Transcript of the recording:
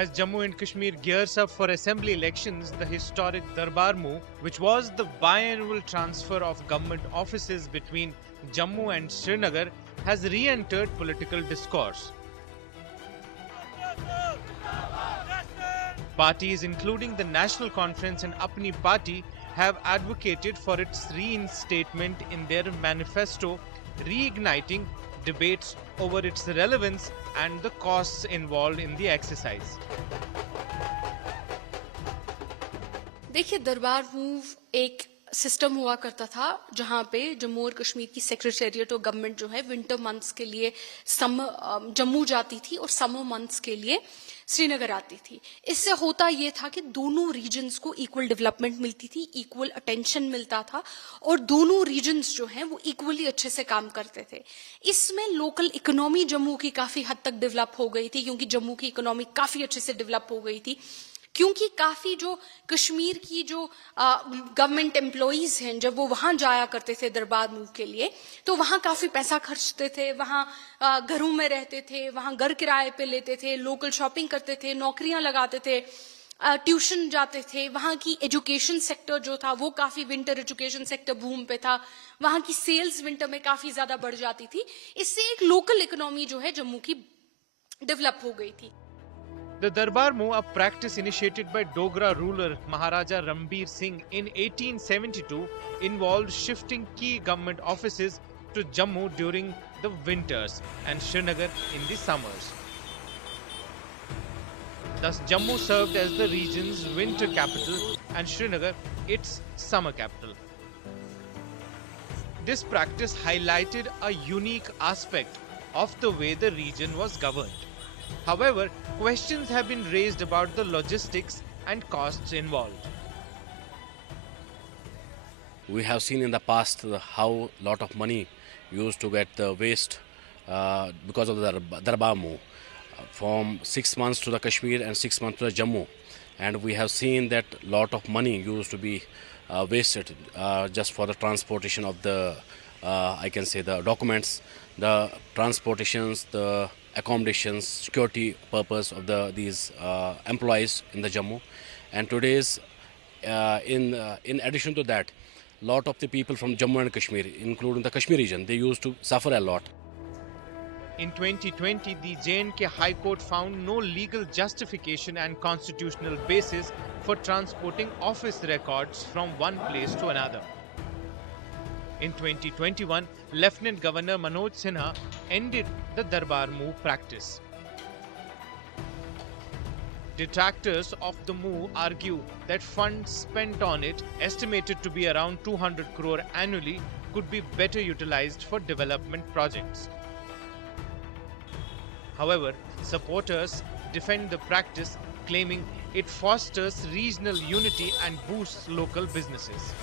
As Jammu and Kashmir gears up for assembly elections, the historic Darbar move, which was the biannual transfer of government offices between Jammu and Srinagar, has re-entered political discourse. Parties including the National Conference and Apni Party have advocated for its reinstatement in their manifesto, reigniting debates over its relevance and the costs involved in the exercise. देखिए, दरबार move एक system हुआ करता था जहां पे जम्मू और कश्मीर की सेक्रेटेरिएट और गवर्नमेंट जो है विंटर मंथ्स के लिए जम्मू जाती थी और समर मंथ्स के लिए श्रीनगर आती थी। इससे होता ये था कि दोनों रीजन्स को इक्वल डेवलपमेंट मिलती थी, इक्वल अटेंशन मिलता था और दोनों रीजन्स जो हैं वो इक्वली अच्छे से काम करते थे। इसमें लोकल इकोनॉमी जम्मू की काफी हद तक डेवलप हो गई थी, क्योंकि जम्मू की इकोनॉमी काफी अच्छे से डेवलप हो गई थी, क्योंकि काफी जो कश्मीर की जो गवर्नमेंट एम्प्लॉइज हैं जब वो वहां जाया करते थे दरबार मूव के लिए, तो वहां काफी पैसा खर्चते थे, वहां घरों में रहते थे, वहां घर किराए पे लेते थे, लोकल शॉपिंग करते थे, नौकरियां लगाते थे, ट्यूशन जाते थे। वहां की एजुकेशन सेक्टर जो था वो काफी विंटर एजुकेशन सेक्टर बूम पे था, वहां की सेल्स विंटर में काफी ज्यादा बढ़ जाती थी। इससे एक लोकल इकोनॉमी जो है जम्मू की डेवलप हो गई थी। The Darbar move, a practice initiated by Dogra ruler Maharaja Rambir Singh in 1872, involved shifting key government offices to Jammu during the winters and Srinagar in the summers. Thus, Jammu served as the region's winter capital and Srinagar its summer capital. This practice highlighted a unique aspect of the way the region was governed. However, questions have been raised about the logistics and costs involved. We have seen in the past how a lot of money used to get the waste because of the Darbar move from 6 months to the Kashmir and 6 months to the Jammu, and we have seen that a lot of money used to be wasted just for the transportation of the I can say the documents, the transportations, the accommodations, security purpose of these employees in the Jammu. And today's in addition to that, lot of the people from Jammu and Kashmir, including the Kashmir region, they used to suffer a lot. In 2020, the J&K High Court found no legal justification and constitutional basis for transporting office records from one place to another. In 2021, Lieutenant Governor Manoj Sinha ended the Darbar move practice. Detractors of the move argue that funds spent on it, estimated to be around 200 crore annually, could be better utilized for development projects. However, supporters defend the practice, claiming it fosters regional unity and boosts local businesses.